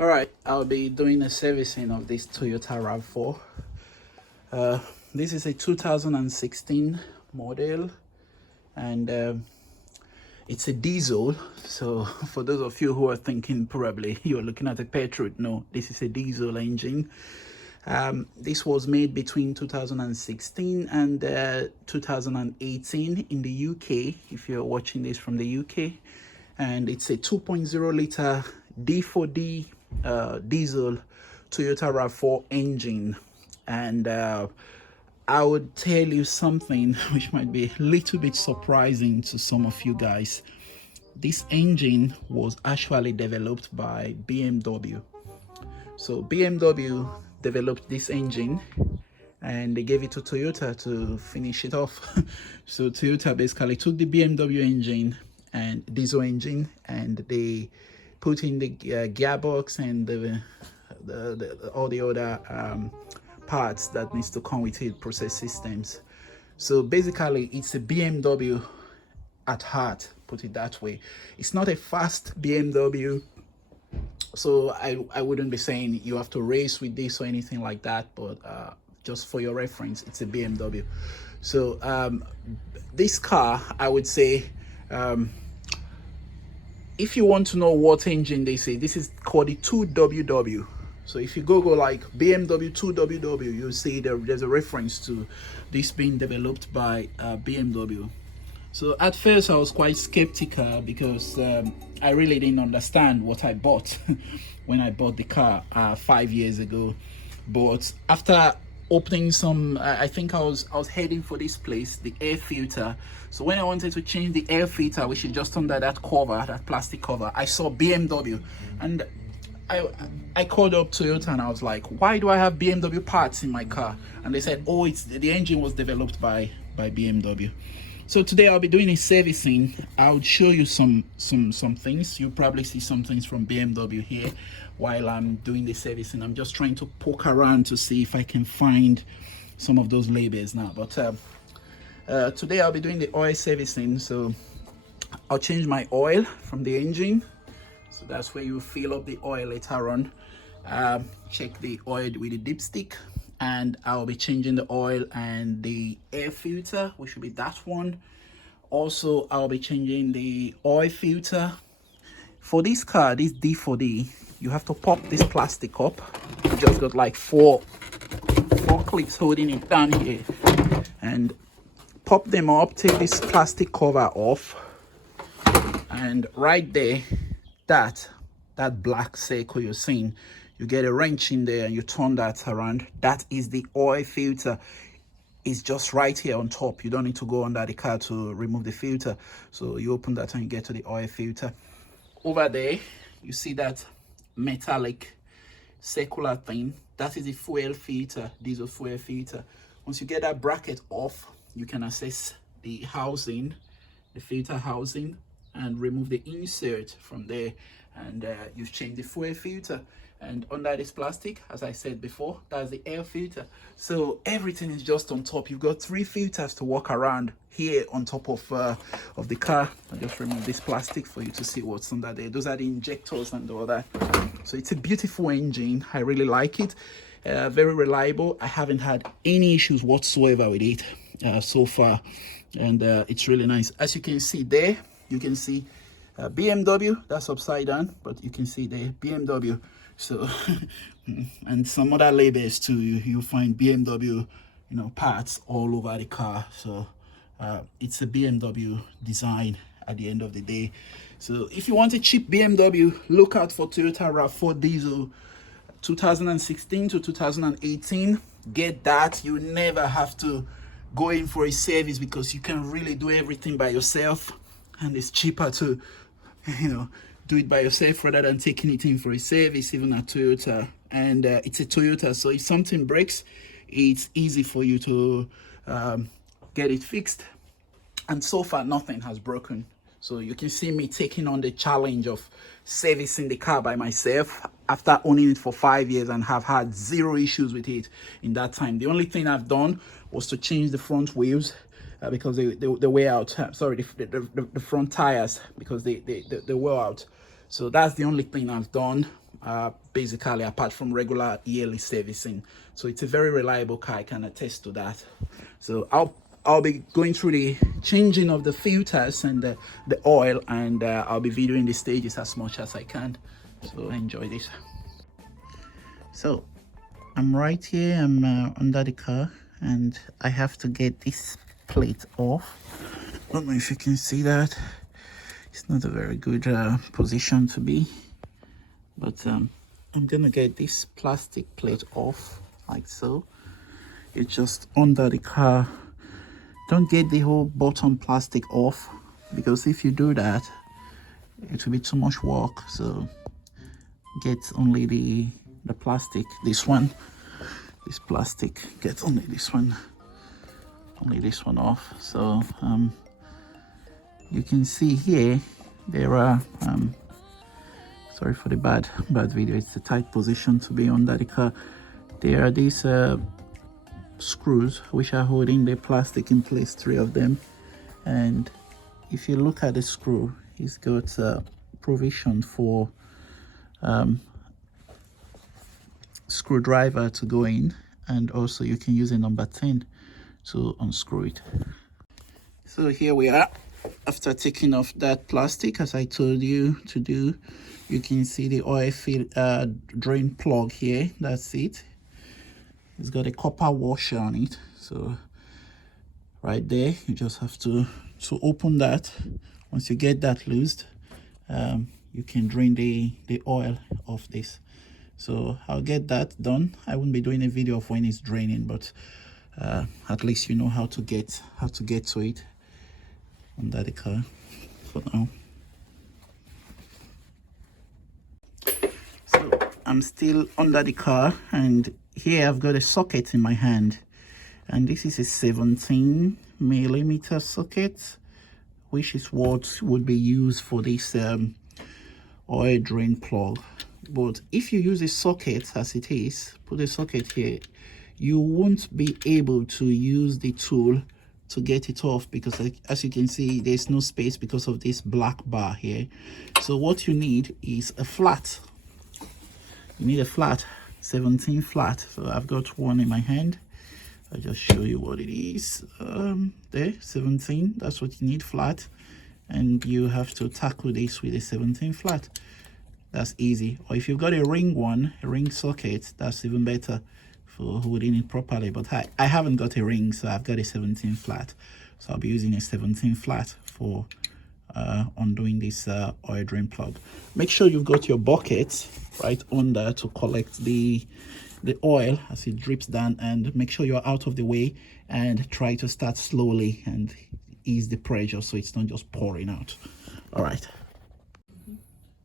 All right, I'll be doing a servicing of this Toyota RAV4. This is a 2016 model, and it's a diesel. So for those of you who are thinking probably you're looking at a petrol, no, this is a diesel engine. This was made between 2016 and 2018 in the UK, if you're watching this from the UK. And it's a 2.0 liter D4D diesel Toyota RAV4 engine. And I would tell you something which might be a little bit surprising to some of you guys. This engine was actually developed by BMW. So BMW developed this engine and they gave it to Toyota to finish it off. So Toyota basically took the BMW engine and diesel engine, and they put in the gearbox and all the other parts that needs to come with it, process systems. So basically it's a BMW at heart, put it that way. It's not a fast BMW, so I wouldn't be saying you have to race with this or anything like that, but just for your reference, it's a BMW. So this car, I would say, if you want to know what engine they say, this is called the 2WW. So if you Google like BMW 2WW, you'll see there's a reference to this being developed by BMW. So at first I was quite skeptical because I really didn't understand what I bought when I bought the car 5 years ago. But after opening some, I think I was heading for this place, the air filter. So when I wanted to change the air filter, which is just under that cover, that plastic cover, I saw BMW, and I called up Toyota and I was like, why do I have BMW parts in my car? And they said, oh, it's the engine was developed by BMW. So today I'll be doing a servicing. I'll show you some things. You'll probably see some things from BMW here while I'm doing the servicing. I'm just trying to poke around to see if I can find some of those labels now. But today I'll be doing the oil servicing. So I'll change my oil from the engine. So that's where you fill up the oil later on. Check the oil with the dipstick. And I'll be changing the oil and the air filter, which will be that one. Also, I'll be changing the oil filter. For this car, this D4D, you have to pop this plastic up. You just got like four clips holding it down here. And pop them up, take this plastic cover off. And right there, that black circle you're seeing, you get a wrench in there and you turn that around. That is the oil filter. It's just right here on top. You don't need to go under the car to remove the filter. So you open that and you get to the oil filter. Over there, you see that metallic circular thing. That is the fuel filter, diesel fuel filter. Once you get that bracket off, you can access the housing, the filter housing, and remove the insert from there. And you've changed the fuel filter. And under this plastic, as I said before, that's the air filter. So everything is just on top. You've got 3 filters to walk around here on top of the car. I'll just remove this plastic for you to see what's under there. Those are the injectors and all that. So it's a beautiful engine. I really like it. Very reliable. I haven't had any issues whatsoever with it so far. And it's really nice. As you can see there, you can see BMW. That's upside down, but you can see there BMW. So and some other labels too, you'll find BMW parts all over the car. So it's a BMW design at the end of the day. So if you want a cheap BMW, look out for Toyota RAV4 diesel 2016 to 2018. Get that. You never have to go in for a service because you can really do everything by yourself, and it's cheaper to do it by yourself rather than taking it in for a service, even at Toyota. And it's a Toyota, so if something breaks, it's easy for you to get it fixed. And so far nothing has broken. So you can see me taking on the challenge of servicing the car by myself after owning it for 5 years and have had 0 issues with it in that time. The only thing I've done was to change the front wheels because they wear out. Sorry, the front tires, because they wear out. So that's the only thing I've done, basically, apart from regular yearly servicing. So it's a very reliable car, I can attest to that. So I'll be going through the changing of the filters and the oil, and I'll be videoing the stages as much as I can. So enjoy this. So I'm right here, I'm under the car, and I have to get this plate off. I don't know if you can see that. It's not a very good position to be, but I'm gonna get this plastic plate off like so. It's just under the car. Don't get the whole bottom plastic off, because if you do that, it will be too much work. So get only the plastic, this plastic, get only this one off. So you can see here there are sorry for the bad video, it's a tight position to be under the car. There are these screws which are holding the plastic in place, 3 of them, and if you look at the screw, it's got provision for screwdriver to go in, and also you can use a number 10 to unscrew it. So here we are, after taking off that plastic, as I told you to do. You can see the oil drain plug here. That's it. It's got a copper washer on it, so right there you just have to open that. Once you get that loosed, you can drain the oil off this. So I'll get that done. I won't be doing a video of when it's draining, but at least you know how to get to it under the car for now. So I'm still under the car, and here I've got a socket in my hand, and this is a 17mm socket, which is what would be used for this oil drain plug. But if you use a socket as it is, put a socket here, you won't be able to use the tool to get it off, because as you can see, there's no space because of this black bar here. So what you need is a flat. You need a flat, 17 flat. So I've got one in my hand. I'll just show you what it is. There, 17, that's what you need, flat. And you have to tackle this with a 17 flat. That's easy. Or if you've got a ring socket, that's even better for holding it properly. But I haven't got a ring, so I've got a 17 flat. So I'll be using a 17 flat for undoing this oil drain plug. Make sure you've got your bucket right under to collect the oil as it drips down, and make sure you're out of the way, and try to start slowly and ease the pressure so it's not just pouring out. All right.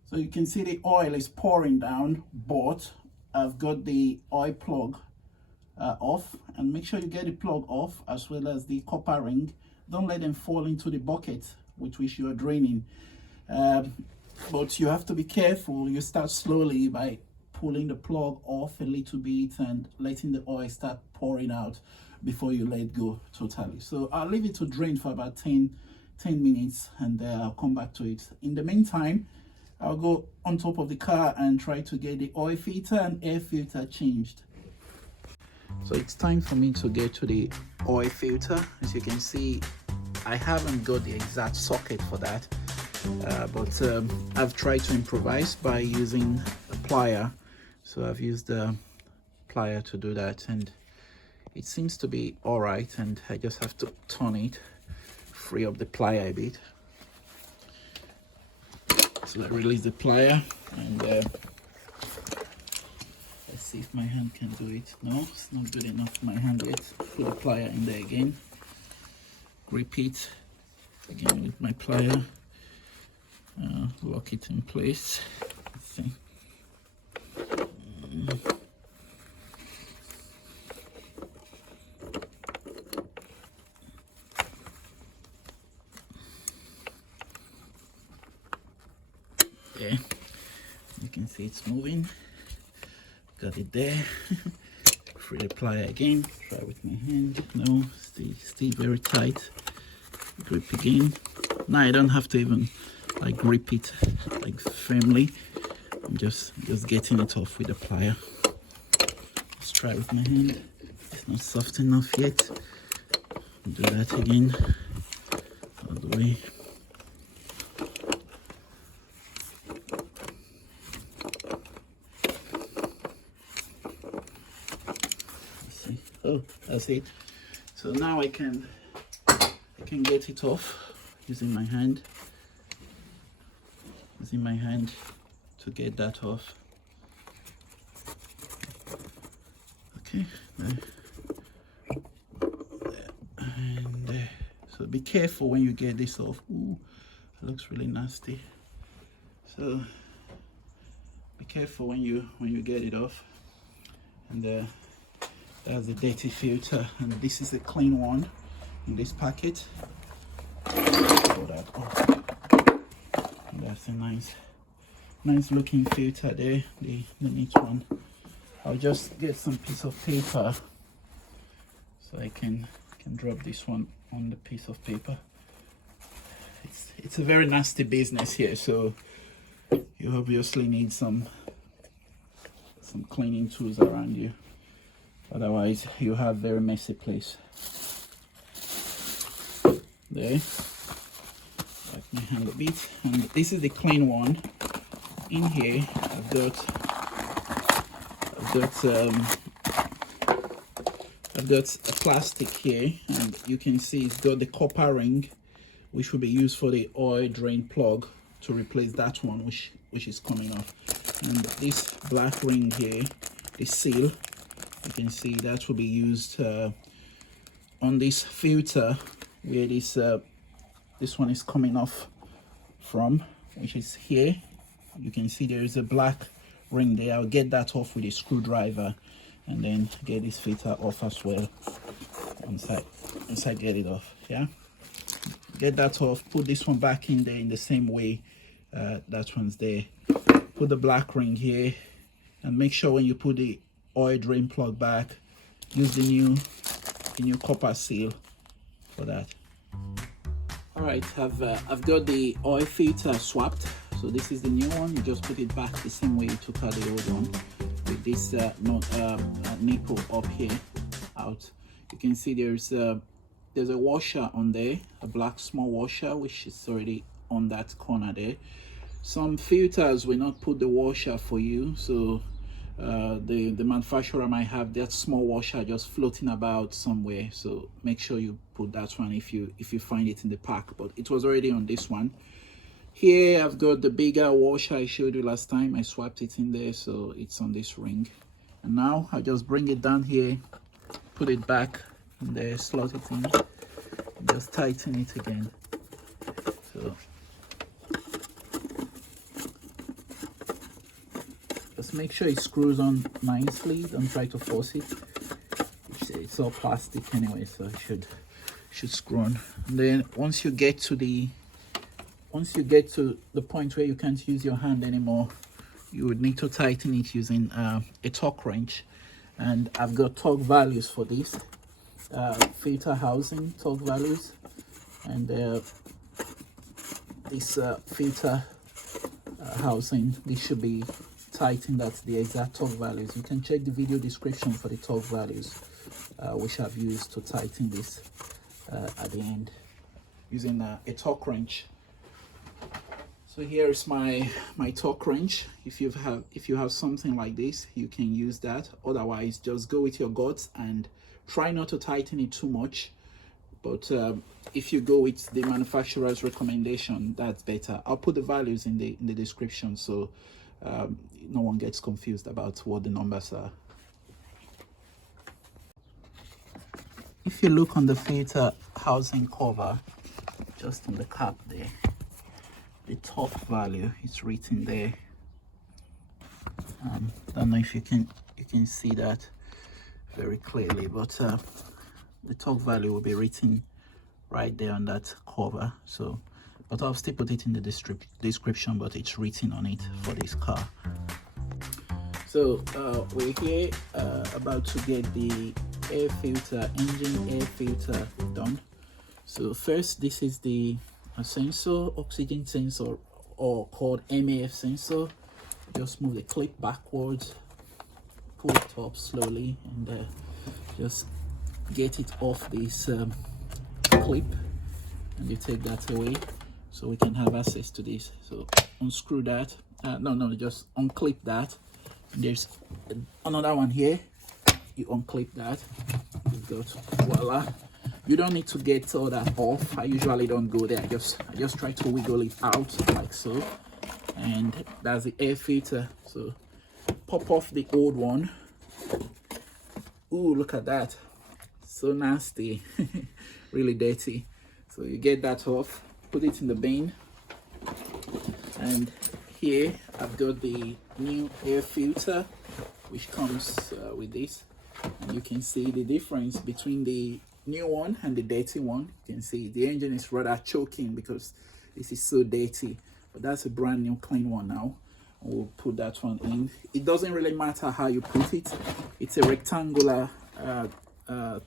So you can see the oil is pouring down, but I've got the oil plug off, and make sure you get the plug off as well as the copper ring. Don't let them fall into the bucket with which you are draining. But you have to be careful. You start slowly by pulling the plug off a little bit and letting the oil start pouring out before you let go totally. So I'll leave it to drain for about 10 minutes, and I'll come back to it. In the meantime, I'll go on top of the car and try to get the oil filter and air filter changed. So it's time for me to get to the oil filter. As you can see, I haven't got the exact socket for that, but I've tried to improvise by using a plier. So I've used the plier to do that, and it seems to be all right, and I just have to turn it, free up the plier a bit. So I release the plier, and let's see if my hand can do it. No, it's not good enough for my hand yet. Put the plier in there again, grip it again with my plier, lock it in place. Let's see. There, you can see it's moving. Got it there. Free the plier again. Try with my hand. No, stay very tight. Grip again. Now I don't have to even like grip it like firmly. I'm just getting it off with a plier. Let's try with my hand. It's not soft enough yet. Do that again, all the way. Let's see. Oh, that's it. So now I can get it off using my hand. Using my hand to get that off. Okay, there. And so be careful when you get this off. Ooh, it looks really nasty. So be careful when you get it off. And that's the dirty filter, and this is the clean one in this packet. Pull that off. And that's a nice looking filter there, the neat one. I'll just get some piece of paper so I can drop this one on the piece of paper. It's a very nasty business here, so you obviously need some cleaning tools around you, otherwise you have very messy place. There, wipe my hand a bit, and this is the clean one. In here I've got a plastic here, and you can see it's got the copper ring, which will be used for the oil drain plug to replace that one which is coming off. And this black ring here, the seal, you can see that will be used on this filter where this one is coming off from, which is here. You can see there is a black ring there. I'll get that off with a screwdriver and then get this filter off as well once I get it off. Yeah, get that off, put this one back in there in the same way that one's there. Put the black ring here, and make sure when you put the oil drain plug back, use the new copper seal for that. All right, I've got the oil filter swapped. So this is the new one. You just put it back the same way you took out the old one, with this nipple up here out. You can see there's a washer on there, a black small washer, which is already on that corner there. Some filters will not put the washer for you, so the manufacturer might have that small washer just floating about somewhere. So make sure you put that one if you find it in the pack, but it was already on this one. Here I've got the bigger washer I showed you last time. I swapped it in there, so it's on this ring. And now I just bring it down here, put it back in there, slot it in, and just tighten it again. So just make sure it screws on nicely. Don't try to force it. It's all plastic anyway, so it should screw on. And then once you get to the point where you can't use your hand anymore, you would need to tighten it using a torque wrench. And I've got torque values for this filter housing, torque values, and this filter housing, this should be tightened at the exact torque values. You can check the video description for the torque values which I've used to tighten this at the end using a torque wrench. So here is my torque wrench. If you have something like this, you can use that. Otherwise, just go with your guts and try not to tighten it too much. But if you go with the manufacturer's recommendation, that's better. I'll put the values in the description, so no one gets confused about what the numbers are. If you look on the filter housing cover, just on the cap there, the torque value is written there. Don't know if you can see that very clearly, but the torque value will be written right there on that cover. So, but I'll still put it in the description, but it's written on it for this car. So we're here about to get the engine air filter done. So first, this is the a sensor, oxygen sensor, or called MAF sensor. Just move the clip backwards, pull it up slowly, and just get it off this clip, and you take that away so we can have access to this. So unscrew that, no, just unclip that, and there's another one here. You unclip that, you go to voila. You don't need to get all that off. I usually don't go there. I just try to wiggle it out like so, and that's the air filter. So pop off the old one. Ooh, look at that, so nasty. Really dirty. So you get that off, put it in the bin, and here I've got the new air filter which comes with this, and you can see the difference between the new one and the dirty one. You can see the engine is rather choking because this is so dirty, but that's a brand new clean one now. We'll put that one in. It doesn't really matter how you put it. It's a rectangular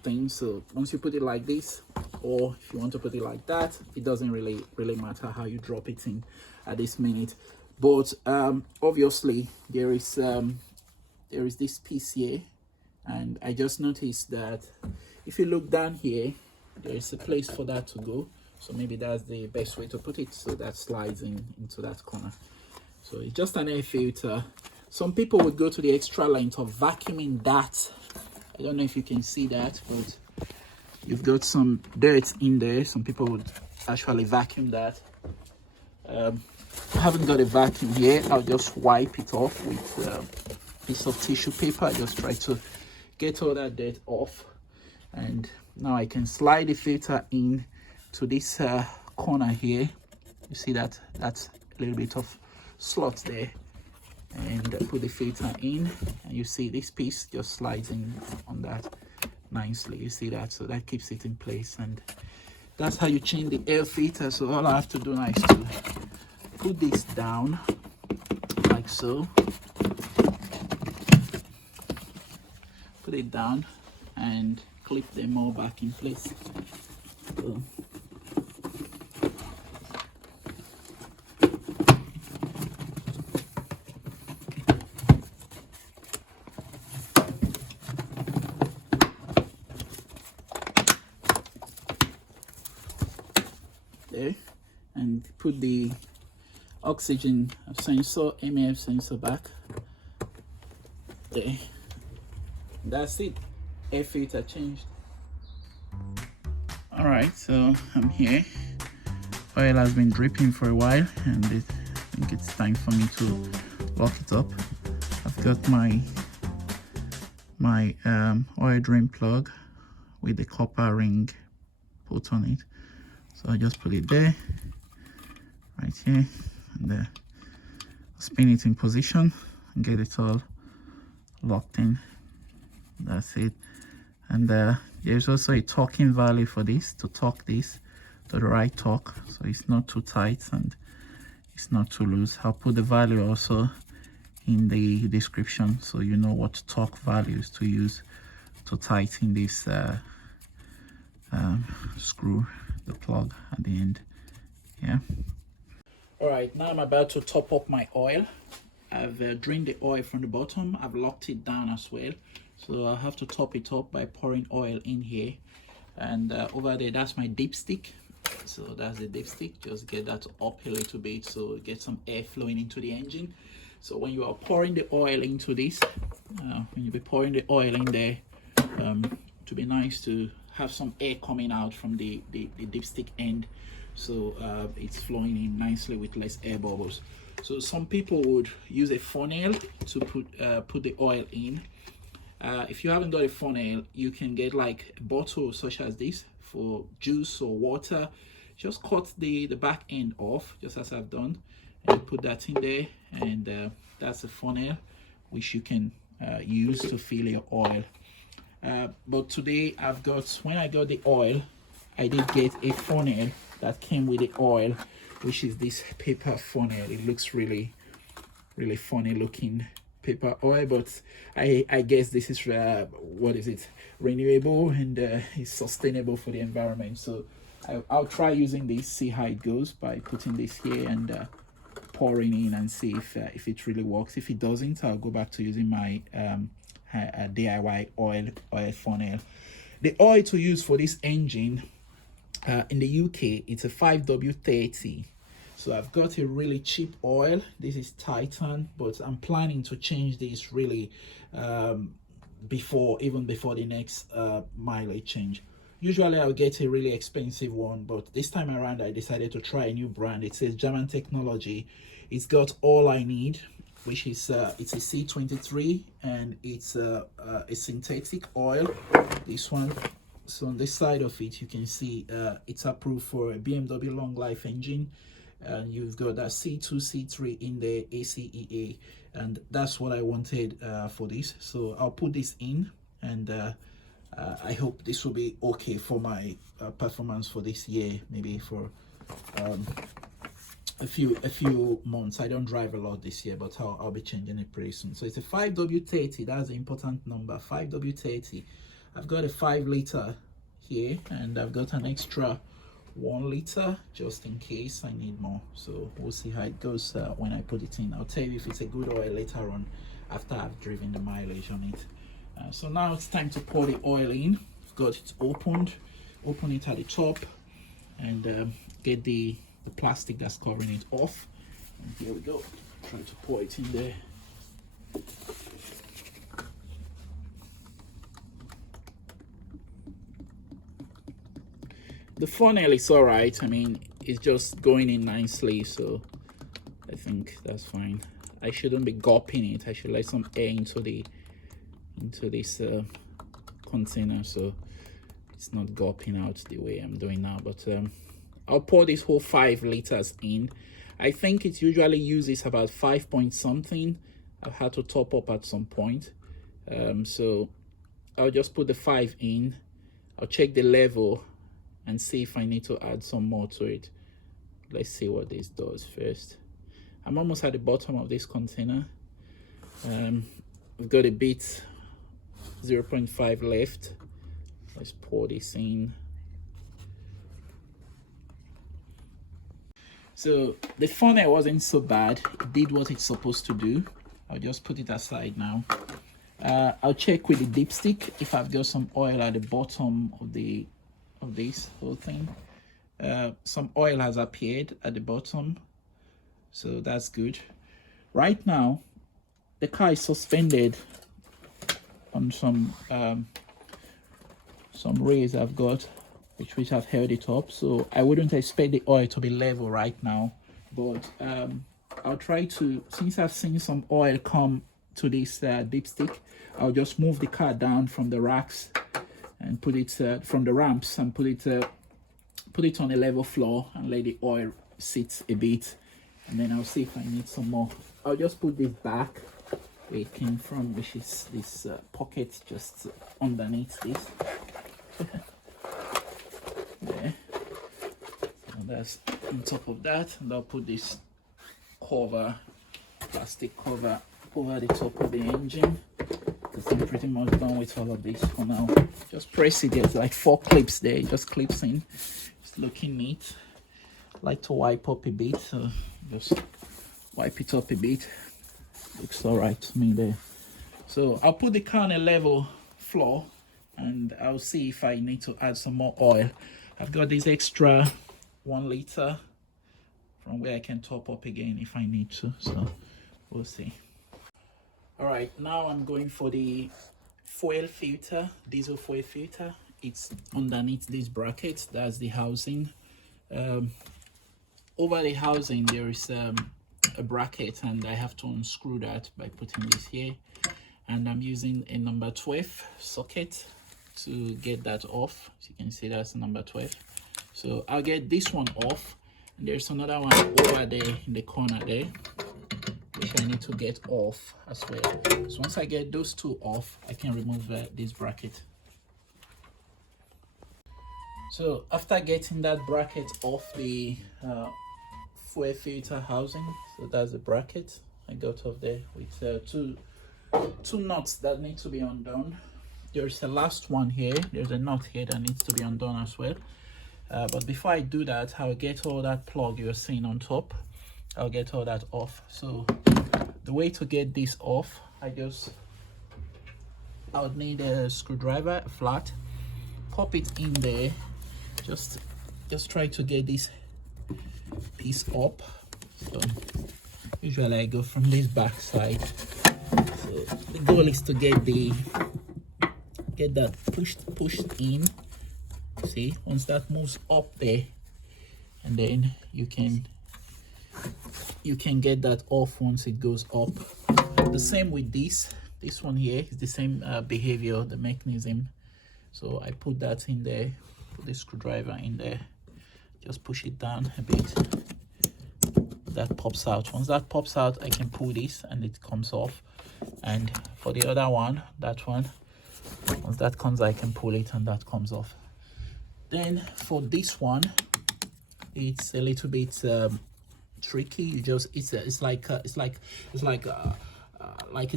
thing, so once you put it like this, or if you want to put it like that, it doesn't really matter how you drop it in at this minute. But obviously there is this piece here, and I just noticed that if you look down here, there is a place for that to go. So maybe that's the best way to put it, so that slides into that corner. So it's just an air filter. Some people would go to the extra length of vacuuming that. I don't know if you can see that, but you've got some dirt in there. Some people would actually vacuum that. I haven't got a vacuum here. I'll just wipe it off with a piece of tissue paper. I just try to get all that dirt off, and now I can slide the filter in to this corner here. You see that that's a little bit of slot there, and put the filter in, and you see this piece just slides in on that nicely. You see that? So that keeps it in place, and that's how you change the air filter. So all I have to do now is to put this down like so, put it down, and clip them all back in place. So, there, and put the oxygen sensor, MAF sensor back there. That's it, air filter changed. All right, so I'm here. Oil has been dripping for a while, and I think it's time for me to lock it up. I've got my oil drain plug with the copper ring put on it, so I just put it there, right here, and spin it in position and get it all locked in. That's it. And there's also a torquing value for this, to torque this to the right torque, so it's not too tight and it's not too loose. I'll put the value also in the description, so you know what torque values to use to tighten this screw, the plug at the end. Yeah. All right, now I'm about to top up my oil. I've drained the oil from the bottom. I've locked it down as well, so I have to top it up by pouring oil in here. And over there, that's my dipstick. So that's the dipstick. Just get that up a little bit so get some air flowing into the engine. So when you are pouring the oil into this, when you be pouring the oil in there, to be nice to have some air coming out from the dipstick end, so it's flowing in nicely with less air bubbles. So some people would use a funnel to put the oil in. If you haven't got a funnel, you can get like a bottle such as this for juice or water. Just cut the back end off, just as I've done, and put that in there, and that's a funnel which you can use to fill your oil. But today when I got the oil, I did get a funnel that came with the oil, which is this paper funnel. It looks really funny looking paper oil, but I guess this is what is it, renewable, and it's sustainable for the environment. So I'll try using this, see how it goes by putting this here and pouring in and see if it really works. If it doesn't, I'll go back to using my DIY oil funnel. The oil to use for this engine in the UK, it's a 5W30. So I've got a really cheap oil. This is Titan, but I'm planning to change this really before the next mileage change. Usually I'll get a really expensive one, but this time around I decided to try a new brand. It says German technology. It's got all I need, which is it's a C23, and it's a synthetic oil, this one. So on this side of it you can see it's approved for a BMW long life engine, and you've got that C2 C3 in the ACEA, and that's what I wanted for this. So I'll put this in, and I hope this will be okay for my performance for this year, maybe for a few months. I don't drive a lot this year, but I'll be changing it pretty soon. So it's a 5W30. That's the important number, 5W30. I've got a 5 liter here, and I've got an extra 1 liter just in case I need more. So we'll see how it goes when I put it in. I'll tell you if it's a good oil later on after I've driven the mileage on it. So now it's time to pour the oil in. I've got it opened. Open it at the top and get the plastic that's covering it off. And here we go. Try to pour it in there. The funnel is all right. I mean, it's just going in nicely, so I think that's fine. I shouldn't be gulping it. I should let some air into this container, so it's not gulping out the way I'm doing now. But I'll pour this whole 5 liters in. I think it usually uses about 5 point something. I've had to top up at some point, so I'll just put the 5 in. I'll check the level and see if I need to add some more to it. Let's see what this does first. I'm almost at the bottom of this container. We've got a bit 0.5 left. Let's pour this in. So the funnel wasn't so bad. It did what it's supposed to do. I'll just put it aside now. I'll check with the dipstick if I've got some oil at the bottom of this whole thing. Some oil has appeared at the bottom, so that's good. Right now the car is suspended on some rails I've got, which have held it up, so I wouldn't expect the oil to be level right now, but I'll try to, since I've seen some oil come to this dipstick, I'll just move the car down from the racks and put it from the ramps and put it on a level floor and let the oil sit a bit, and then I'll see if I need some more. I'll just put this back where it came from, which is this pocket just underneath this. There, and that's on top of that, and I'll put this plastic cover over the top of the engine, because I'm pretty much done with all of this for now. Just press it. There's like 4 clips there. It just clips in. It's looking neat. Like to wipe up a bit, so just wipe it up a bit. Looks all right to me there. So I'll put the car on a level floor, and I'll see if I need to add some more oil. I've got this extra 1 liter from where I can top up again if I need to, so we'll see. All right, now I'm going for the fuel filter, diesel fuel filter. It's underneath this bracket. That's the housing. Over the housing there is a bracket, and I have to unscrew that by putting this here, and I'm using a number 12 socket to get that off. As you can see, that's number 12. So I'll get this one off, and there's another one over there in the corner there, which I need to get off as well. So once I get those 2 off, I can remove this bracket. So after getting that bracket off the fuel filter housing, so that's the bracket I got off there with two nuts that need to be undone. There's the last one here. There's a nut here that needs to be undone as well. But before I do that, I'll get all that plug you're seeing on top. I'll get all that off. So the way to get this off, I would need a screwdriver, flat, pop it in there. Just try to get this piece up. So usually I go from this back side. So the goal is to get that pushed in. See, once that moves up there, and then you can get that off once it goes up. The same with this one here is the same behavior, the mechanism. So I put that in there, put the screwdriver in there, just push it down a bit. That pops out. Once that pops out, I can pull this and it comes off. And for the other one, that one, once that comes, I can pull it and that comes off. Then for this one, it's a little bit tricky. You just it's like it's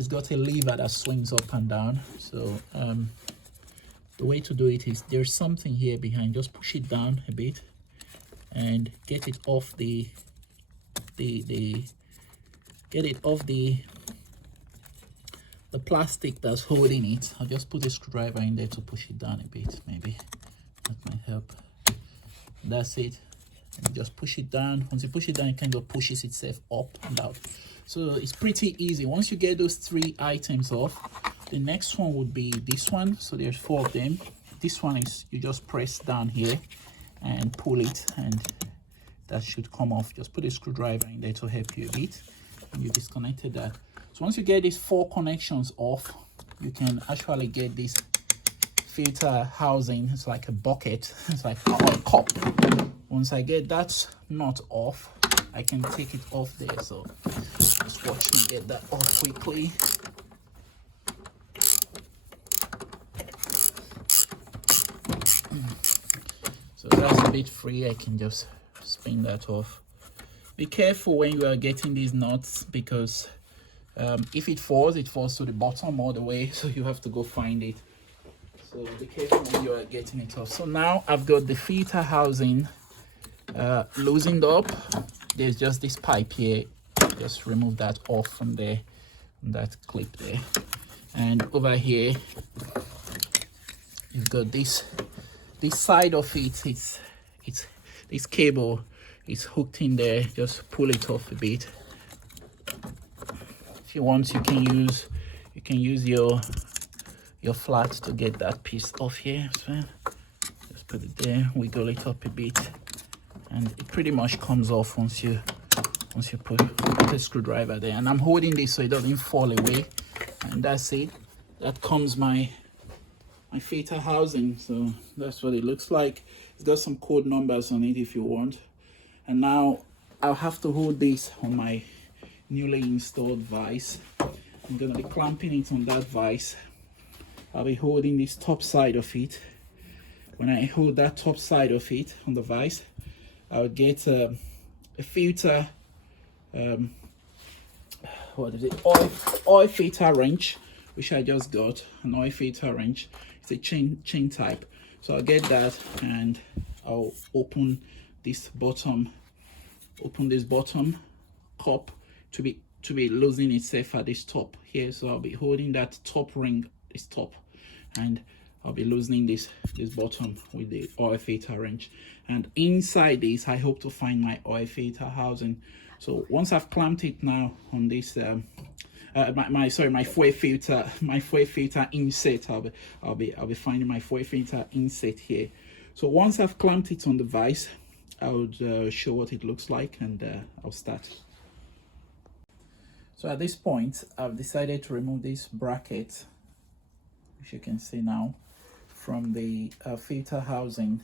got a lever that swings up and down. So the way to do it is, there's something here behind. Just push it down a bit and get it off the plastic that's holding it. I'll just put a screwdriver in there to push it down a bit. Maybe that might help. That's it. And you just push it down. Once you push it down, it kind of pushes itself up and out. So it's pretty easy. Once you get those 3 items off, the next one would be this one. So there's 4 of them. This one is, you just press down here and pull it, and that should come off. Just put a screwdriver in there to help you a bit, and you disconnected that. So once you get these 4 connections off, you can actually get this filter housing. It's like a bucket, it's like a cup. Once I get that nut off, I can take it off there. So just watch me get that off quickly. So that's a bit free. I can just spin that off. Be careful when you are getting these nuts, because if it falls to the bottom all the way, so you have to go find it. So be careful when you are getting it off. So now I've got the filter housing loosened up. There's just this pipe here. Just remove that off from there, from that clip there. And over here, you've got this side of it. It's this cable is hooked in there. Just pull it off a bit. If you want, you can use your flat to get that piece off here as well. Just put it there, wiggle it up a bit, and it pretty much comes off once you put a screwdriver there. And I'm holding this so it doesn't fall away, and that's it. That comes my filter housing. So that's what it looks like. It's got some code numbers on it if you want. And now I'll have to hold this on my newly installed vise. I'm gonna be clamping it on that vise. I'll be holding this top side of it. When I hold that top side of it on the vise, I'll get a filter, what is it, oil filter wrench, which I just got, an oil filter wrench. It's a chain type. So I'll get that, and I'll open this bottom cup to be losing itself at this top here. So I'll be holding that top ring, this top, and I'll be loosening this bottom with the oil filter wrench. And inside this, I hope to find my oil filter housing. So once I've clamped it now on this my fuel filter inset, I'll be finding my fuel filter inset here. So once I've clamped it on the vise, I would show what it looks like, and I'll start. So at this point, I've decided to remove this bracket, which you can see now, from the filter housing.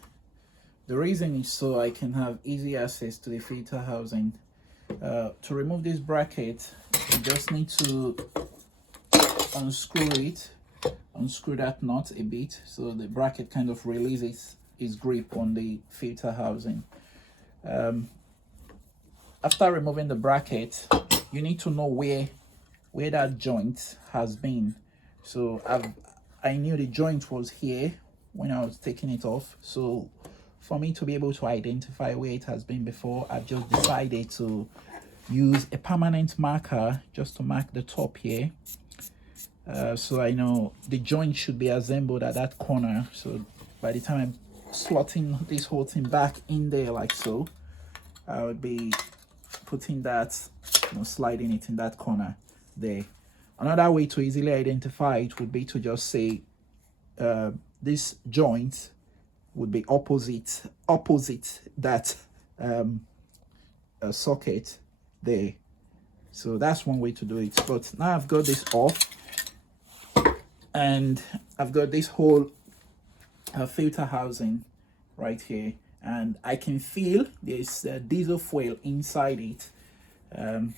The reason is so I can have easy access to the filter housing. To remove this bracket, you just need to unscrew that nut a bit, so the bracket kind of releases its grip on the filter housing. After removing the bracket, you need to know where that joint has been. So I knew the joint was here when I was taking it off. So for me to be able to identify where it has been before, I've just decided to use a permanent marker just to mark the top here. So I know the joint should be assembled at that corner. So by the time I'm slotting this whole thing back in there like so, I would be putting that, sliding it in that corner there. Another way to easily identify it would be to just say this joint would be opposite that socket there. So that's one way to do it. But now I've got this off, and I've got this whole filter housing right here, and I can feel there's diesel fuel inside it, and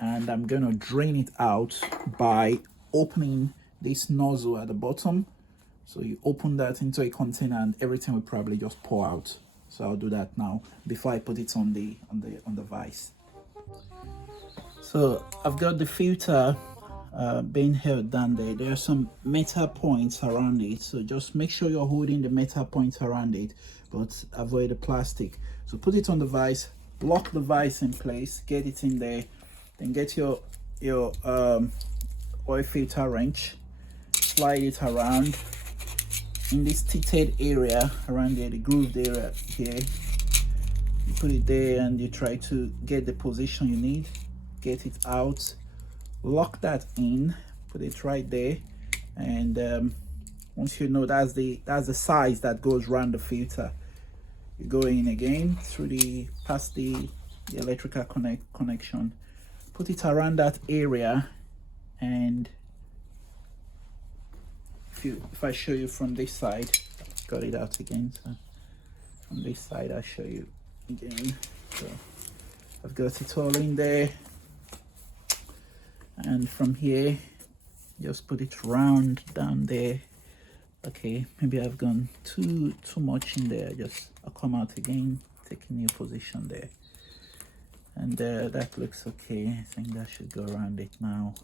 I'm gonna drain it out by opening this nozzle at the bottom. So you open that into a container and everything will probably just pour out. So I'll do that now before I put it on the vise. So I've got the filter being held down there. There are some metal points around it, so just make sure you're holding the metal points around it, but avoid the plastic. So put it on the vise, lock the vise in place, get it in there, then get your oil filter wrench, slide it around in this tethered area around there, the grooved area here. You put it there and you try to get the position you need, get it out, lock that in, put it right there, and once you know that's the size that goes around the filter, you go in again through past the electrical connection, put it around that area, and if I show you from this side, got it out again, so from this side I'll show you again. So I've got it all in there, and from here just put it round down there. Okay, maybe I've gone too much in there. I'll come out again, take a new position there, and that looks okay. I think that should go around it now.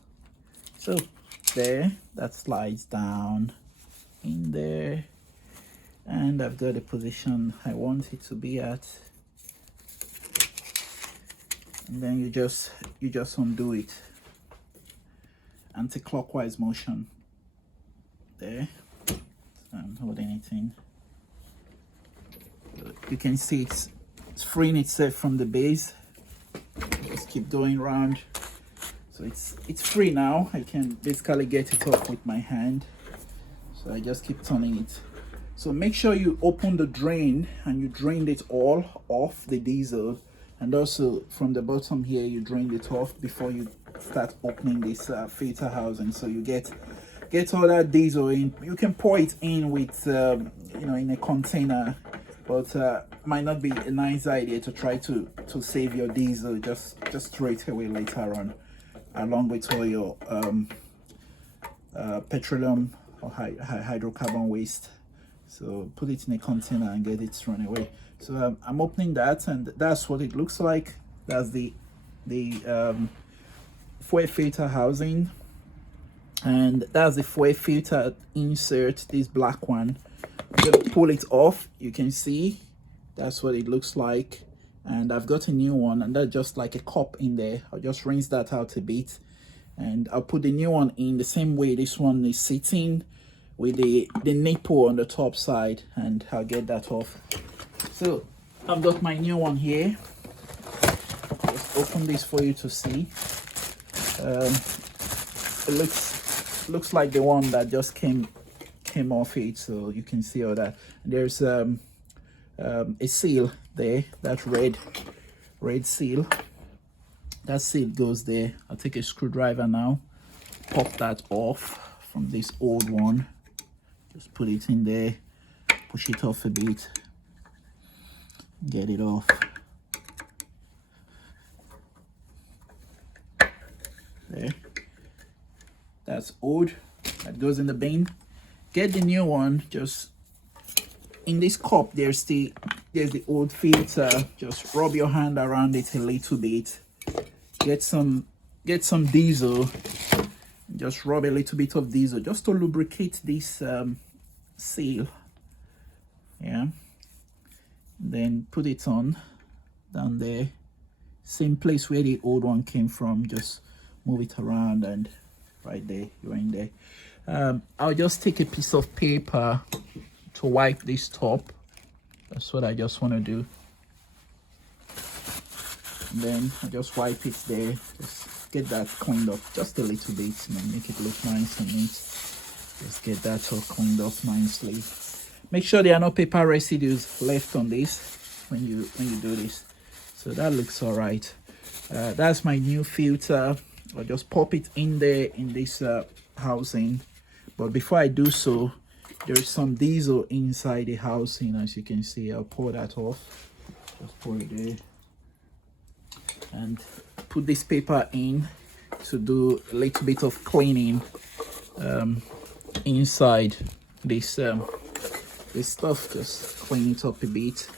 So there, that slides down in there, and I've got the position I want it to be at, and then you just undo it, anti-clockwise motion there. So I'm holding it in. You can see it's freeing itself from the base. Just keep going round. So it's free now. I can basically get it off with my hand. So I just keep turning it. So make sure you open the drain and you drained it all off the diesel, and also from the bottom here you drained it off before you start opening this filter housing. So you get all that diesel in. You can pour it in with in a container, but might not be a nice idea to try to save your diesel. Just throw it away later on, along with all your petroleum or hydrocarbon waste. So put it in a container and get it thrown away. So I'm opening that, and that's what it looks like. That's the fuel filter housing, and that's the fuel filter insert, this black one. I'm gonna pull it off. You can see that's what it looks like, and I've got a new one, and that's just like a cup in there. I'll just rinse that out a bit, and I'll put the new one in the same way this one is sitting, with the nipple on the top side, and I'll get that off. So I've got my new one here. Just open this for you to see. It looks like the one that just came off it, so you can see all that. There's a seal there, that red seal. That seal goes there. I'll take a screwdriver now, pop that off from this old one. Just put it in there, push it off a bit, get it off. There, that's old, that goes in the bin. Get the new one. Just in this cup there's the old filter. Just rub your hand around it a little bit, get some diesel, just rub a little bit of diesel just to lubricate this seal. Yeah, then put it on down there, same place where the old one came from. Just move it around, and right there, you're in there. I'll just take a piece of paper to wipe this top. That's what I just want to do. And then I just wipe it there, just get that cleaned up just a little bit, make it look nice and neat. Just get that all cleaned up nicely. Make sure there are no paper residues left on this when you do this. So that looks all right. That's my new filter. I'll just pop it in there in this housing. But before I do so, there's some diesel inside the housing, as you can see. I'll pour that off. Just pour it there. And put this paper in to do a little bit of cleaning inside this this stuff. Just clean it up a bit,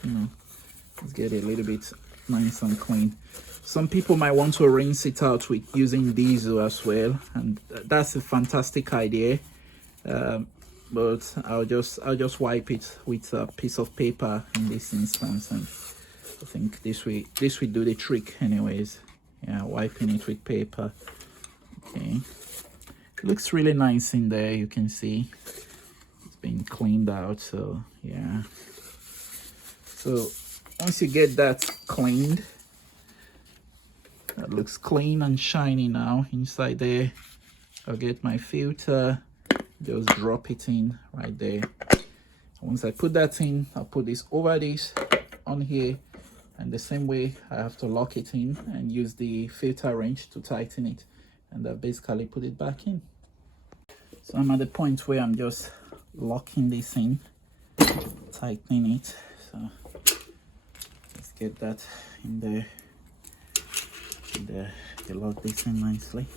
let's get it a little bit nice and clean. Some people might want to rinse it out with using diesel as well, and that's a fantastic idea. But I'll just wipe it with a piece of paper in this instance, and I think this will do the trick anyways. Yeah, wiping it with paper. Okay, it looks really nice in there. You can see it's been cleaned out. So yeah, so once you get that cleaned, that looks clean and shiny now inside there. I'll get my filter, just drop it in right there. Once I put that in, I'll put this over this on here, and the same way I have to lock it in and use the filter wrench to tighten it, and I basically put it back in. So I'm at the point where I'm just locking this in, tightening it. So let's get that in there. And you lock this in nicely.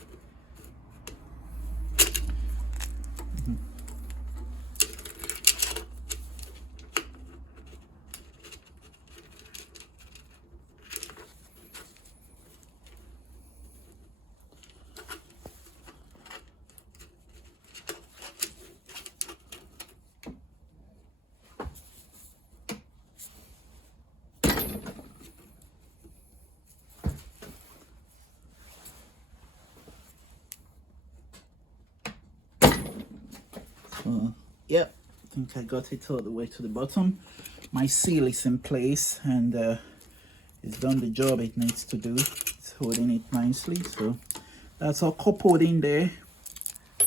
Yeah, I think I got it all the way to the bottom. My seal is in place, and it's done the job it needs to do. It's holding it nicely, so that's all coupled in there.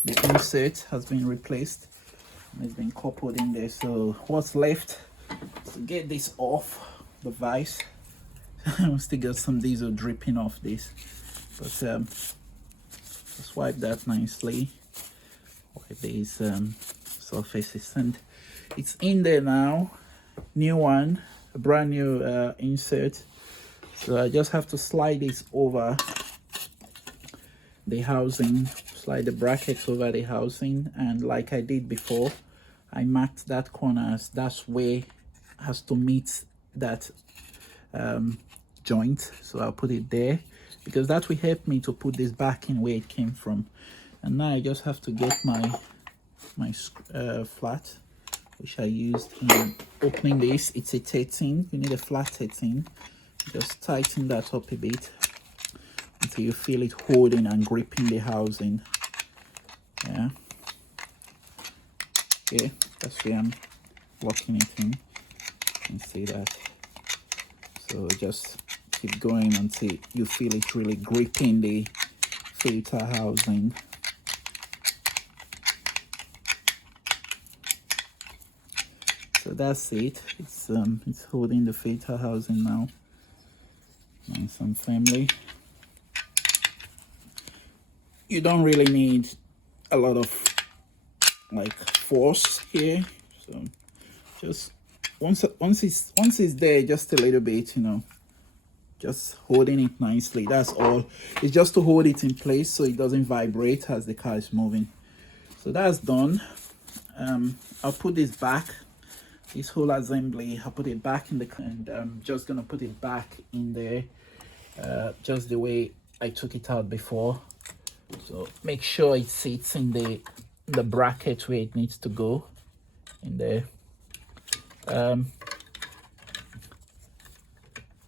The insert has been replaced and it's been coupled in there. So what's left is to get this off the vise. I still got some diesel dripping off this, but just wipe that nicely. Wipe these surfaces, and it's in there now. New one, a brand new insert. So I just have to slide this over the housing, slide the brackets over the housing, and like I did before, I marked that corner as that's where has to meet that joint. So I'll put it there because that will help me to put this back in where it came from. And now I just have to get my flat, which I used in opening this. It's a 13. You need a flat 13. Just tighten that up a bit until you feel it holding and gripping the housing. Yeah. Okay, that's where I'm locking it in. You can see that. So just keep going until you feel it really gripping the filter housing. So that's it. It's holding the filter housing now. Nice and firmly. You don't really need a lot of like force here. So just once it's there, just a little bit, just holding it nicely. That's all. It's just to hold it in place so it doesn't vibrate as the car is moving. So that's done. I'll put this back. This whole assembly, I'll put it back in the, and I'm just gonna put it back in there, just the way I took it out before. So make sure it sits in the bracket where it needs to go in there.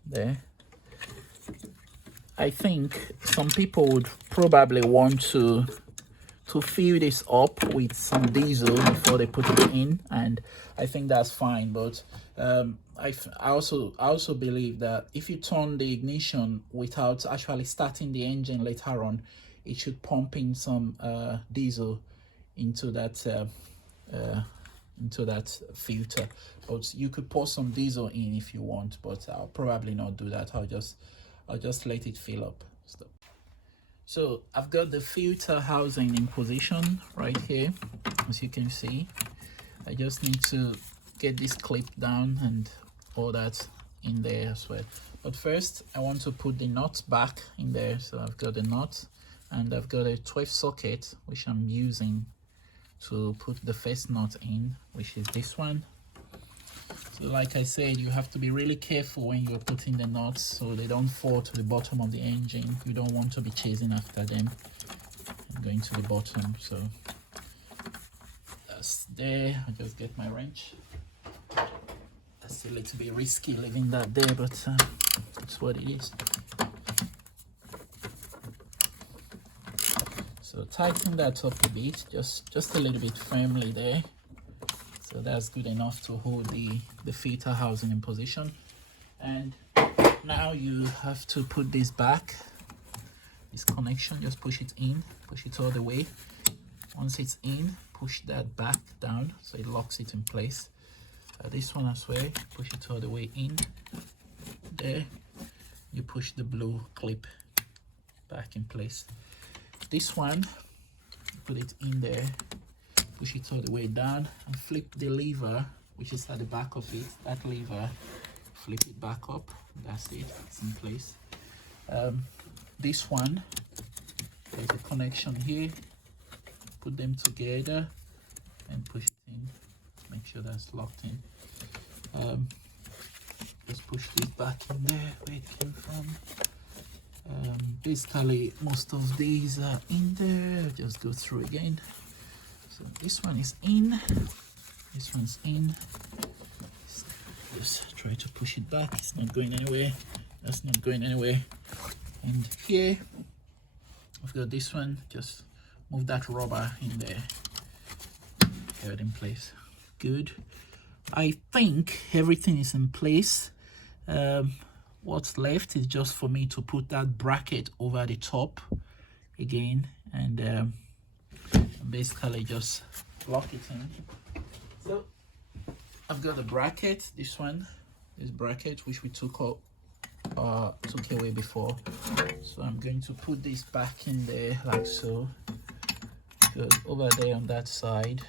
there. I think some people would probably want to fill this up with some diesel before they put it in, and I think that's fine. But I also believe that if you turn the ignition without actually starting the engine later on, it should pump in some diesel into that filter. But you could pour some diesel in if you want, but I'll probably not do that. I'll just let it fill up. So I've got the filter housing in position right here. As you can see, I just need to get this clip down and all that in there as well. But first I want to put the nut back in there. So I've got the nut, and I've got a 12 socket which I'm using to put the first nut in, which is this one. So like I said, you have to be really careful when you're putting the nuts so they don't fall to the bottom of the engine. You don't want to be chasing after them and going to the bottom. So that's there. I just get my wrench. That's a little bit risky leaving that there, but that's what it is. So tighten that up a bit, just a little bit firmly there. So that's good enough to hold the filter housing in position. And now you have to put this back, this connection, just push it in, push it all the way. Once it's in, push that back down so it locks it in place. This one as well, push it all the way in. There, you push the blue clip back in place. This one, put it in there, push it all the way down, and flip the lever, which is at the back of it. That lever, flip it back up. That's it, it's in place. This one, there's a connection here. Put them together and push it in. Make sure that's locked in. Just push this back in there where it came from. Basically, most of these are in there. Just go through again. So this one is in, this one's in. Just try to push it back. It's not going anywhere. That's not going anywhere. And here I've got this one. Just move that rubber in there. Held in place. Good. I think everything is in place. What's left is just for me to put that bracket over the top again, and basically just lock it in. So I've got the bracket, this bracket which we took away before. So I'm going to put this back in there like so. Goes over there on that side.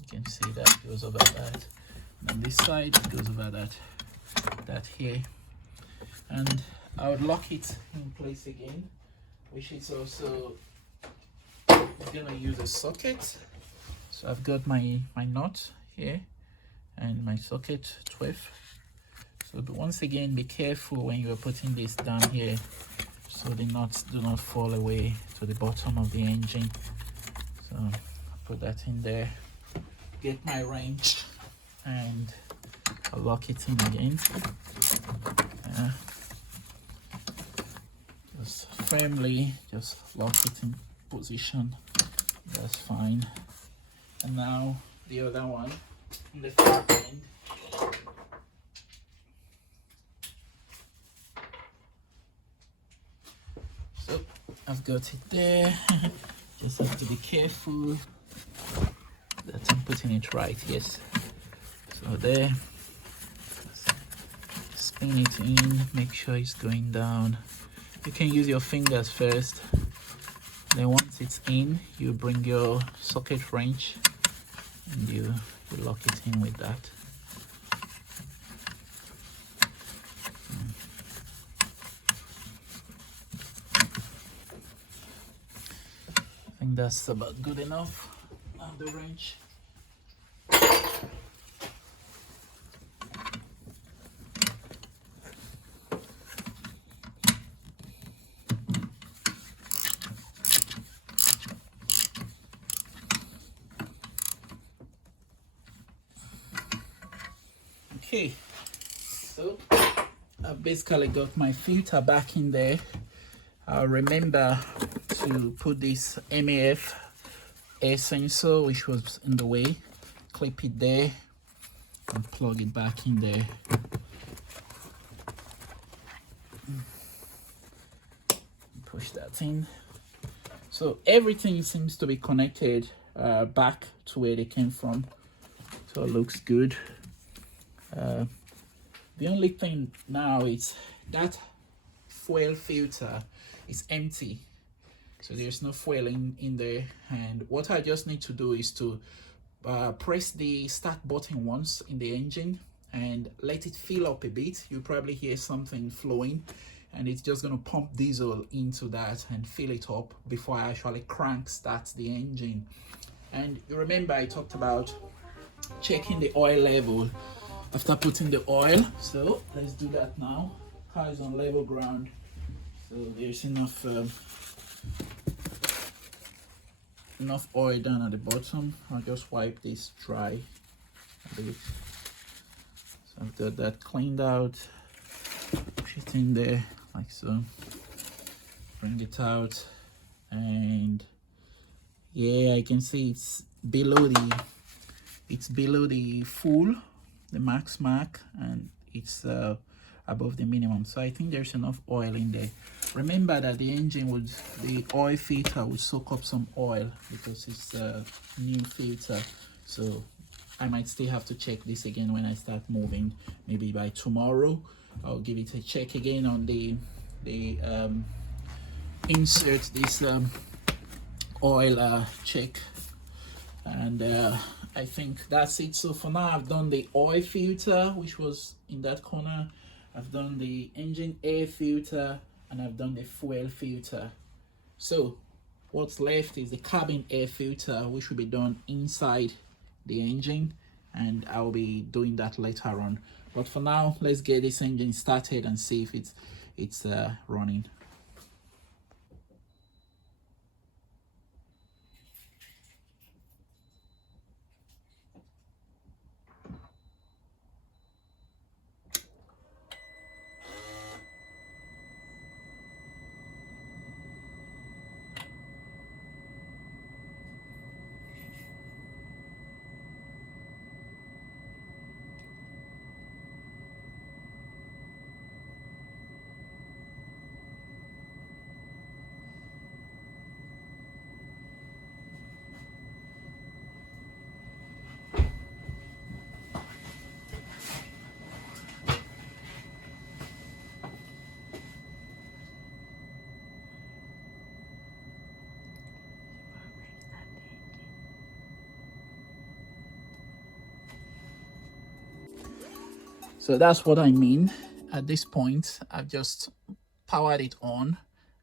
You can see that goes over that. And on this side it goes over that here. And I would lock it in place again, which is also gonna use a socket. So I've got my nut here and my socket 12. So once again, be careful when you're putting this down here so the nuts do not fall away to the bottom of the engine. So I'll put that in there, get my wrench, and I'll lock it in again. Just firmly just lock it in position. That's fine. And now the other one in the far end. So I've got it there. Just have to be careful that I'm putting it right. Yes. So there. Spin it in. Make sure it's going down. You can use your fingers first. Then once it's in, you bring your socket wrench and you lock it in with that. I think that's about good enough. Now the wrench. Okay, so I've basically got my filter back in there. I'll remember to put this MAF air sensor which was in the way, clip it there and plug it back in there. Push that in. So everything seems to be connected back to where they came from, so it looks good. The only thing now is that fuel filter is empty, so there's no fuel in there, and what I just need to do is to press the start button once in the engine and let it fill up a bit. You'll probably hear something flowing, and it's just going to pump diesel into that and fill it up before I actually start the engine. And you remember I talked about checking the oil level after putting the oil, so let's do that now. Car is on level ground, so there's enough oil down at the bottom. I'll just wipe this dry a bit. So I've got that cleaned out, push it in there like so, bring it out, and yeah, I can see it's below the full, the max mark, and it's above the minimum, so I think there's enough oil in there. Remember that the oil filter would soak up some oil because it's a new filter, so I might still have to check this again when I start moving. Maybe by tomorrow I'll give it a check again on the insert this oil check, and I think that's it. So for now I've done the oil filter, which was in that corner, I've done the engine air filter, and I've done the fuel filter. So what's left is the cabin air filter, which will be done inside the engine, and I'll be doing that later on. But for now, let's get this engine started and see if it's running. So that's what I mean. At this point, I've just powered it on,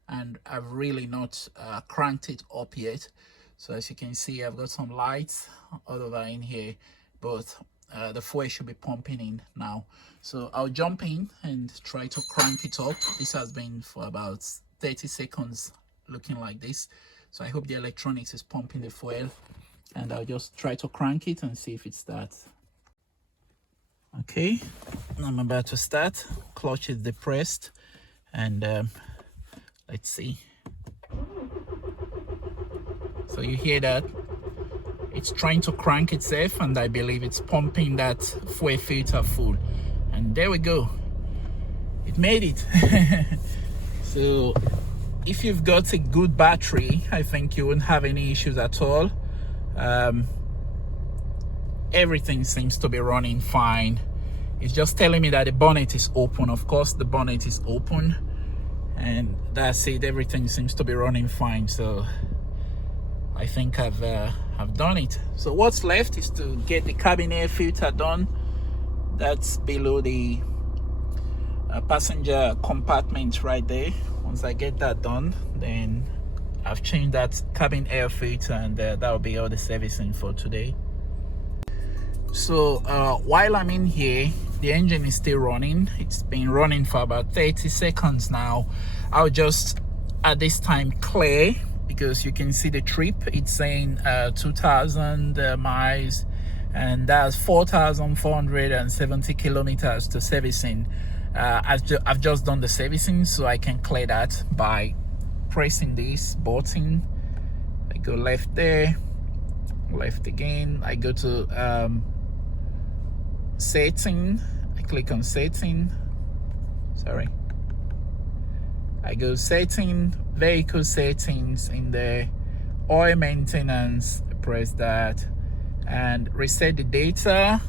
and I've really not cranked it up yet. So as you can see, I've got some lights all over in here, but the fuel should be pumping in now. So I'll jump in and try to crank it up. This has been for about 30 seconds looking like this. So I hope the electronics is pumping the fuel, and I'll just try to crank it and see if it starts. Okay, I'm about to start. Clutch is depressed, and let's see. So you hear that it's trying to crank itself, and I believe it's pumping that fuel filter full, and there we go, it made it. So if you've got a good battery, I think you won't have any issues at all. Everything seems to be running fine. It's just telling me that the bonnet is open. Of course the bonnet is open, and that's it. Everything seems to be running fine, so I think I've done it. So what's left is to get the cabin air filter done. That's below the passenger compartment right there. Once I get that done, then I've changed that cabin air filter, and that'll be all the servicing for today. So while I'm in here, the engine is still running. It's been running for about 30 seconds now. I'll just at this time clear, because you can see the trip. It's saying 2,000 miles, and that's 4,470 kilometers to servicing. I've just done the servicing, so I can clear that by pressing this button. I go left there, left again. I go to setting. I click on setting. Sorry. I go setting, vehicle settings, in the oil maintenance. I press that and reset the data.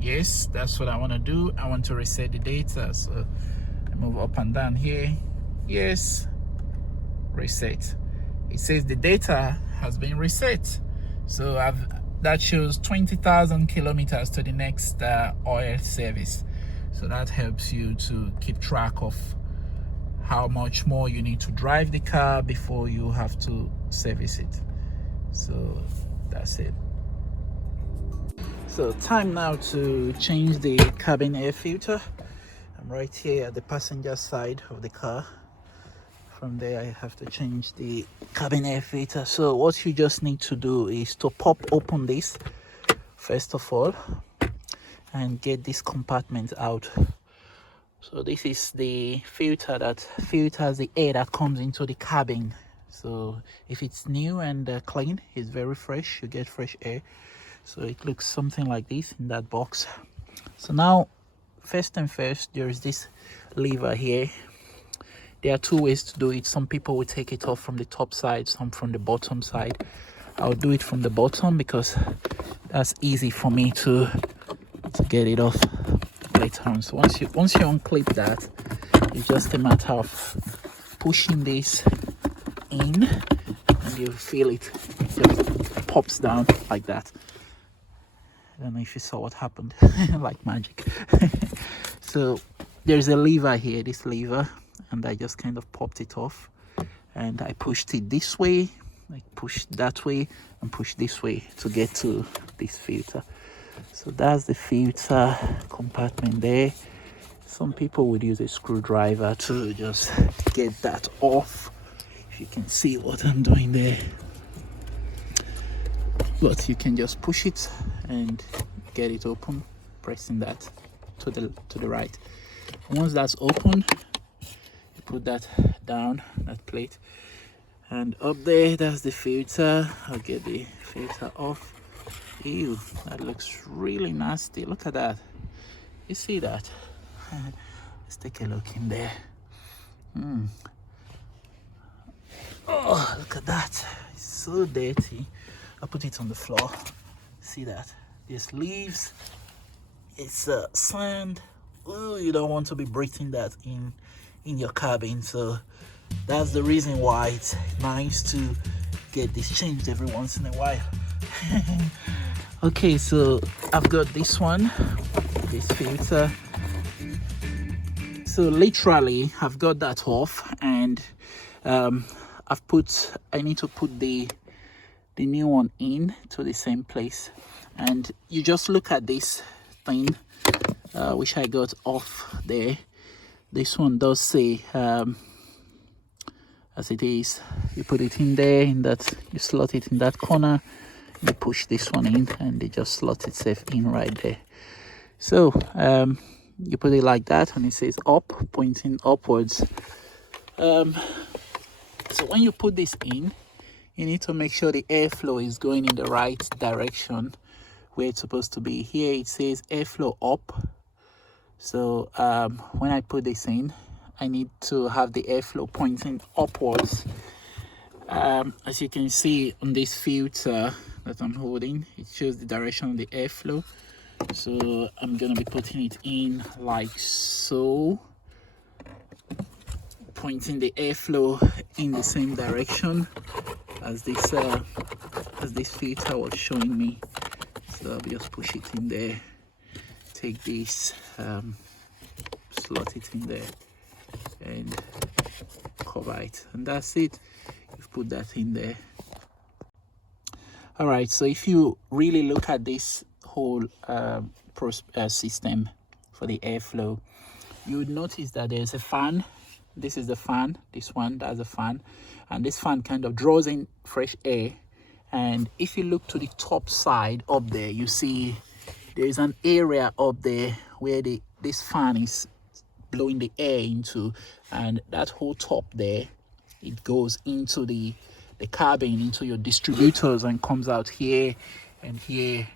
Yes, that's what I want to do. I want to reset the data, so I move up and down here. Yes, reset. It says the data has been reset, so that shows 20,000 kilometers to the next oil service. So that helps you to keep track of how much more you need to drive the car before you have to service it. So that's it. So time now to change the cabin air filter. I'm right here at the passenger side of the car. From there I have to change the cabin air filter. So what you just need to do is to pop open this first of all and get this compartment out. So this is the filter that filters the air that comes into the cabin. So if it's new and clean, it's very fresh, you get fresh air. So it looks something like this in that box. So now, first and first, there's this lever here. There are two ways to do it. Some people will take it off from the top side, some from the bottom side. I'll do it from the bottom because that's easy for me to get it off later on. So once you unclip that, it's just a matter of pushing this in, and you feel it just pops down like that. I don't know if you saw what happened. Like magic. So there's a lever here, this lever, and I just kind of popped it off, and I pushed it this way, I pushed that way, and pushed this way to get to this filter. So that's the filter compartment there. Some people would use a screwdriver to just get that off, if you can see what I'm doing there. But you can just push it and get it open, pressing that to the right. Once that's open, you put that down, that plate, and up there, that's the filter. I'll get the filter off. Ew, that looks really nasty. Look at that. You see that? Let's take a look in there. Oh, look at that. It's so dirty. I put it on the floor. See that? There's leaves. It's sand. Oh, you don't want to be breathing that in your cabin. So that's the reason why it's nice to get this changed every once in a while. Okay, so I've got this one, this filter. So literally I've got that off, and I need to put the new one in to the same place. And you just look at this thing which I got off there. This one does say as it is. You put it in there, in that, you slot it in that corner, you push this one in, and it just slots itself in right there. So you put it like that, and it says up, pointing upwards. So when you put this in, you need to make sure the airflow is going in the right direction where it's supposed to be. Here it says airflow up. So when I put this in, I need to have the airflow pointing upwards. As you can see on this filter that I'm holding, it shows the direction of the airflow. So I'm gonna be putting it in like so, pointing the airflow in the same direction as this filter was showing me. So I'll just push it in there, take this, slot it in there, and cover it, and that's it. You've put that in there. All right, so if you really look at this whole system for the airflow, you would notice that there's a fan. This is the fan, this one, that's a fan, and this fan kind of draws in fresh air. And if you look to the top side up there, you see there is an area up there where this fan is blowing the air into, and that whole top there, it goes into the cabin, into your distributors, and comes out here and here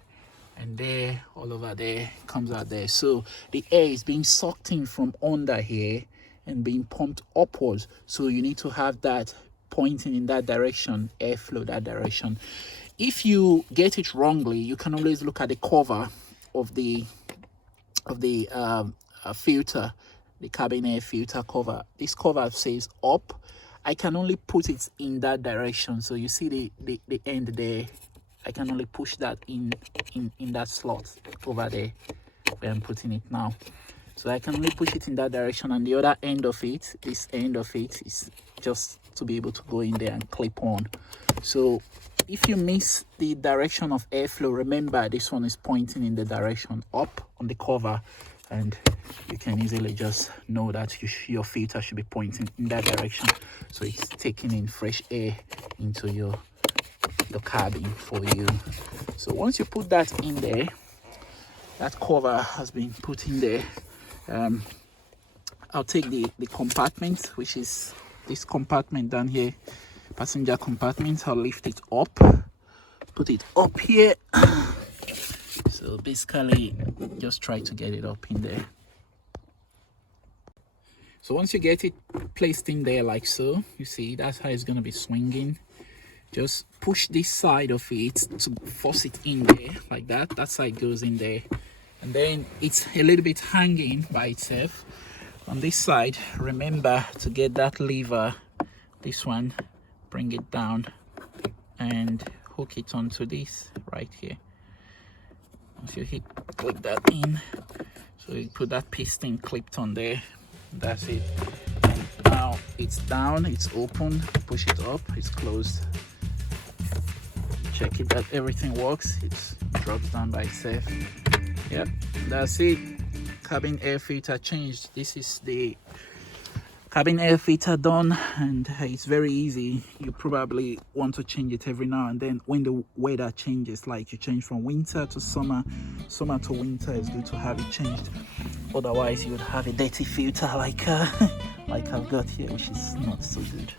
and there, all over there, comes out there. So the air is being sucked in from under here and being pumped upwards. So you need to have that pointing in that direction, airflow that direction. If you get it wrongly, you can always look at the cover of the filter, the cabin air filter cover. This cover says up. I can only put it in that direction. So you see the end there. I can only push that in that slot over there where I'm putting it now. So I can only push it in that direction, and the other end of it, this end of it, is just to be able to go in there and clip on. So if you miss the direction of airflow, remember this one is pointing in the direction up on the cover, and you can easily just know that your filter should be pointing in that direction, so it's taking in fresh air into your cabin for you. So once you put that in there, that cover has been put in there. I'll take the compartment, which is this compartment down here, passenger compartment. I'll lift it up, put it up here. So basically just try to get it up in there. So once you get it placed in there like so, you see that's how it's going to be swinging. Just push this side of it to force it in there like that. That side goes in there, and then it's a little bit hanging by itself. On this side, remember to get that lever, this one, bring it down and hook it onto this right here. Once you click that in, so you put that piston clipped on there. That's it. Now it's down, it's open, push it up, it's closed. Check it that everything works. It drops down by itself. Yep, that's it. Cabin air filter changed. This is the cabin air filter done, and it's very easy. You probably want to change it every now and then when the weather changes, like you change from winter to summer to winter. It's good to have it changed, otherwise you would have a dirty filter like I've got here, which is not so good.